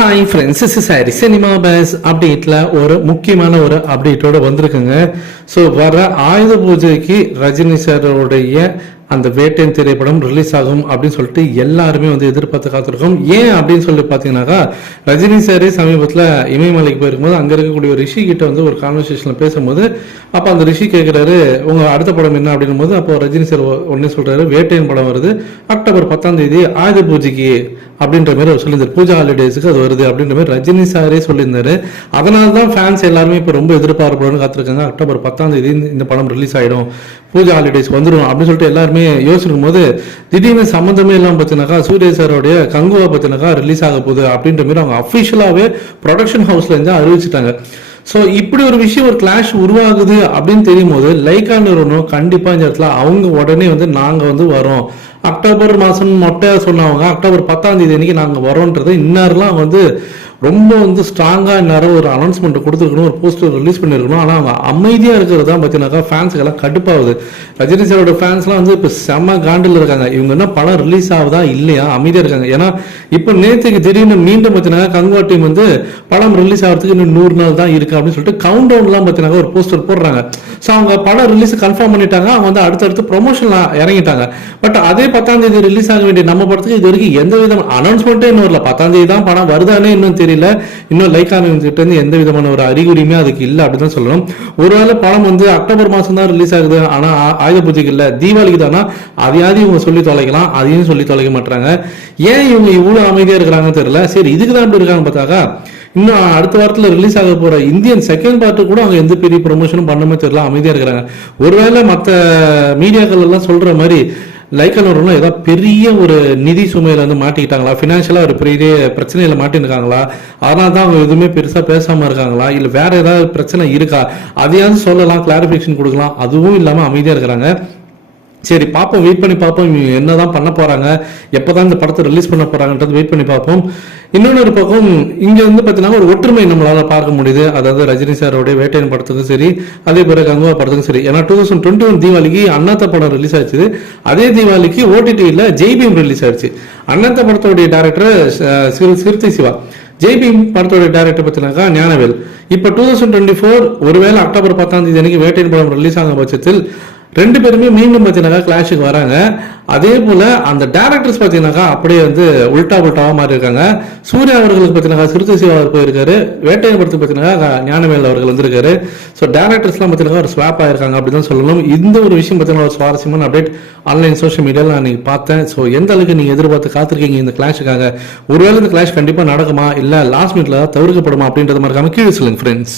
Hi friends is sorry. Cinema base அப்டேட்டில் ஒரு முக்கியமான ஒரு அப்டேட்டோட வந்திருக்குங்க. ஸோ வர ஆயுத பூஜைக்கு ரஜினி சாரோடைய அந்த வேட்டையன் திரைப்படம் ரிலீஸ் ஆகும் அப்படின்னு சொல்லிட்டு எல்லாருமே வந்து எதிர்பார்த்து காத்திருக்கோம். ஏன் அப்படின்னு சொல்லி பார்த்தீங்கன்னாக்கா ரஜினி சாரே சமீபத்தில் இமயமலைக்கு போயிருக்கும்போது அங்கே இருக்கக்கூடிய ஒரு ரிஷி கிட்ட வந்து ஒரு கான்வர்சேஷனில் பேசும்போது அப்போ அந்த ரிஷி கேட்குறாரு உங்கள் அடுத்த படம் என்ன? அப்படின்னும் போது அப்போ ரஜினி சார் உடனே சொல்கிறாரு வேட்டையன் படம் வருது. அக்டோபர் பத்தாம் தேதி ஆயுத பூஜைக்கு அப்படின்ற மாதிரி அவர் சொல்லியிருந்தார். பூஜா ஹாலிடேஸுக்கு அது வருது அப்படின்ற மாதிரி ரஜினி சாரே சொல்லியிருந்தாரு. அதனால தான் ஃபேன்ஸ் எல்லாருமே இப்போ ரொம்ப எதிர்பார்ப்புடன் காத்திருக்காங்க. அக்டோபர் பத்தாம் தேதி இந்த படம் ரிலீஸ் ஆகிடும் பூஜா ஹாலிடேஸ் வந்துடும் அப்படின்னு சொல்லிட்டு எல்லாருமே யோசிக்கும் போது திடீர்னு சம்மந்தமே இல்லாமல் பார்த்தீங்கன்னாக்கா சூரிய சாரோடைய கங்குவா பார்த்தீங்கன்னாக்கா ரிலீஸ் ஆக போகுது அப்படின்ற மாதிரி அவங்க அஃபிஷியலாகவே ப்ரொடக்ஷன் ஹவுஸ்ல இருந்து அறிவிச்சிட்டாங்க. ஸோ இப்படி ஒரு விஷயம் ஒரு கிளாஷ் உருவாகுது அப்படின்னு தெரியும் போது லைக்கா நிறுவனம் கண்டிப்பாக இந்த இடத்துல அவங்க உடனே வந்து நாங்கள் வந்து வரோம் அக்டோபர் மாதம் மொட்டை சொன்னவங்க அக்டோபர் பத்தாம் தேதி அன்னைக்கு நாங்கள் வரோன்றது இன்னாரெலாம் வந்து ரொம்ப வந்து ஸ்ட்ராங்காக நேரம் ஒரு அனௌன்ஸ்மெண்ட் கொடுத்துருக்கணும் ஒரு போஸ்டர் ரிலீஸ் பண்ணியிருக்கணும் ஆனால் அவங்க அமைதியாக இருக்கிறது தான் பார்த்தீங்கன்னாக்கா ஃபேன்ஸுக்கெல்லாம் கடுப்பாகுது. ரஜினி சாரோட ஃபேன்ஸ்லாம் வந்து இப்போ செம்ம காண்டில் இருக்காங்க. இவங்க என்ன படம் ரிலீஸ் ஆகுதா இல்லையா? அமைதியாக இருக்காங்க. ஏன்னா இப்போ நேற்றுக்கு திடீர்னு மீண்டும் பார்த்தீங்கன்னா கங்குவா டீம் வந்து படம் ரிலீஸ் ஆகிறதுக்கு இன்னும் நூறு நாள் தான் இருக்குது அப்படின்னு சொல்லிட்டு கவுண்ட் டவுன்லாம் பார்த்தீங்கன்னா ஒரு போஸ்டர் போடுறாங்க. ஸோ அவங்க படம் ரிலீஸ் கன்ஃபார்ம் பண்ணிட்டாங்க. அவங்க வந்து அடுத்தடுத்து ப்ரொமோஷன்லாம் இறங்கிட்டாங்க. பட் அதே பத்தாம் தேதி ரிலீஸ் ஆக வேண்டிய நம்ம படத்துக்கு இது வரைக்கும் எந்த விதமான அனௌன்ஸ்மெண்ட்டே இன்னும் வரல. பத்தாம் தேதி தான் படம் வருதானே இன்னும் தெரியல இன்னும் லைக் கிட்ட இருந்து எந்த விதமான ஒரு அறிகுறியுமே அதுக்கு இல்லை அப்படின்னு தான் சொல்லணும் ஒருவேளை படம் வந்து அக்டோபர் மாதம் தான் ரிலீஸ் ஆகுது. ஆனால் ஆயுத பூஜைக்கு இல்லை. தீபாவளிக்கு தானா? அதையாவது இவங்க சொல்லி தொலைக்கலாம். அதையும் சொல்லி தொலைக்க மாட்டாங்க ஏன் இவங்க இவ்வளவு அமைதியாக இருக்கிறாங்கன்னு தெரியல. சரி இதுக்கு தான் இப்படி இருக்காங்க பார்த்தாக்கா இன்னும் அடுத்த வாரத்தில் ரிலீஸ் ஆக போற இந்தியன் செகண்ட் பார்ட்டு கூட அவங்க எந்த பெரிய ப்ரொமோஷனும் பண்ணாம தெரியல. அமைதியாக இருக்கிறாங்க. ஒருவேளை மற்ற மீடியாக்கள் எல்லாம் சொல்ற மாதிரி லைக்கல் வரணும் ஏதாவது பெரிய ஒரு நிதி சுமையில வந்து மாட்டிக்கிட்டாங்களா? ஃபினான்ஷியலாக ஒரு பெரிய பிரச்சனையில மாட்டிருக்காங்களா? அதனால தான் அவங்க எதுவுமே பெருசா பேசாம இருக்காங்களா? இல்ல வேற ஏதாவது பிரச்சனை இருக்கா? அதையாவது சொல்லலாம் கிளாரிஃபிகேஷன் கொடுக்கலாம். அதுவும் இல்லாம அமைதியா இருக்கிறாங்க. சரி பார்ப்போம் வெயிட் பண்ணி பார்ப்போம் இவங்க என்னதான் பண்ண போகிறாங்க எப்போ தான் இந்த படத்தை ரிலீஸ் பண்ண போகிறாங்கன்றது வெயிட் பண்ணி பார்ப்போம். இன்னொன்று ஒரு பக்கம் இங்கே வந்து பார்த்தீங்கன்னா ஒரு ஒற்றுமை நம்மளால் பார்க்க முடியுது. அதாவது ரஜினி சாரோடைய வேட்டையன் படத்துக்கும் சரி அதே பிறகு கங்குவா படத்துக்கும் சரி. ஏன்னா டூ தௌசண்ட் டுவெண்ட்டி ஒன் தீபாவளிக்கு அண்ணாத்த படம் ரிலீஸ் ஆச்சு அதே தீபாவளிக்கு ஓடிடியில் ஜெய்பீம் ரிலீஸ் ஆச்சு. அண்ணாத்த படத்தோடைய டேரக்டர் சிறு சிறுத்தை சிவா. ஜெய்பீம் படத்தோட டேரக்டர் பார்த்தீங்கன்னாக்கா ஞானவேல். இப்போ டூ தௌசண்ட் டுவெண்ட்டி ஃபோர் ஒருவேளை அக்டோபர் பத்தாம் தேதி அன்னைக்கு வேட்டையின் படம் ரிலீஸ் ஆகும் பட்சத்தில் ரெண்டு பேருமே மீண்டும் பார்த்தீங்கன்னாக்கா கிளாஷுக்கு வராங்க. அதே போல அந்த டேரக்டர்ஸ் பார்த்தீங்கன்னாக்கா அப்படியே வந்து உல்டா உல்டாவாக மாறி இருக்காங்க. சூர்யா அவர்களுக்கு பார்த்தீங்கன்னா சிறுத்தை சிவா அவர் போயிருக்காரு. வேட்டையன் படத்துக்கு பார்த்தீங்கன்னா ஞானவேல் அவர்கள் வந்திருக்காரு. ஸோ டேரக்டர்ஸ்லாம் பார்த்தீங்கன்னா ஒரு ஸ்வாப் ஆயிருக்காங்க அப்படின்னு தான் சொல்லணும். இந்த ஒரு விஷயம் பார்த்தீங்கன்னா ஒரு சுவாரஸ்யமான அப்டேட் ஆன்லைன் சோஷியல் மீடியாவில் நான் இன்னைக்கு பார்த்தேன். ஸோ எந்த அளவுக்கு நீங்கள் எதிர்பார்த்து காத்திருக்கீங்க இந்த கிளாஷுக்காக ஒருவேளை இந்த கிளாஷ் கண்டிப்பாக நடக்குமா? இல்லை லாஸ்ட் மினிட்ல தவிர்க்கப்படுமா அப்படின்றத மறக்காம கீழே சொல்லுங்க ஃப்ரெண்ட்ஸ்